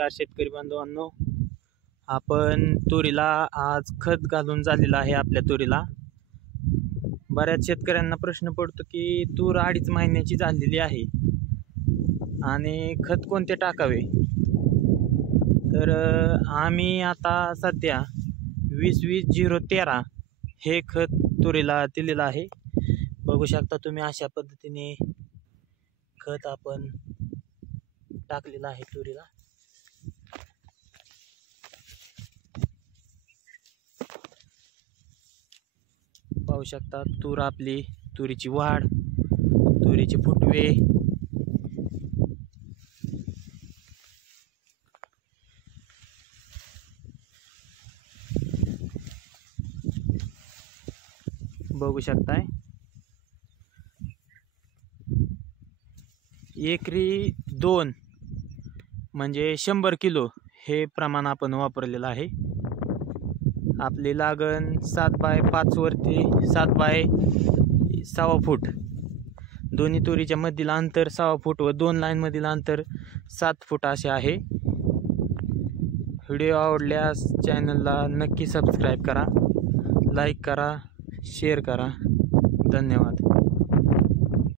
नमस्कार शेतकरी बांधवांनो, आपण तुरीला आज खत घालून झालेलं आहे. आपल्या तुरीला बऱ्याच शेतकऱ्यांना प्रश्न पडतो की तूर 2.5 महिन्याची झालेली आहे आणि खत कोणते टाकावे. तर आम्ही आता सध्या 20-20-013 हे खत तुरीला दिलेलं आहे. बघू शकता तुम्ही, अशा पद्धतीने खत आपण टाकलेलं आहे तुरीला. पाहू शकता तूर आपली, तुरीची वाढ, तुरीचे फुटवे. बघू शकताय, एकरी 2 म्हणजे 100 किलो हे प्रमाण आपण वापरलेलं आहे. आपली लागण 7x5 वरती 7x6 फूट, दोन्ही तुरीच्या मधील अंतर 6 फूट व 2 लाईन मधील अंतर 7 फूट असे आहे. व्हिडिओ आवडल्यास चॅनलला नक्की सबस्क्राईब करा, लाईक करा, शेअर करा. धन्यवाद.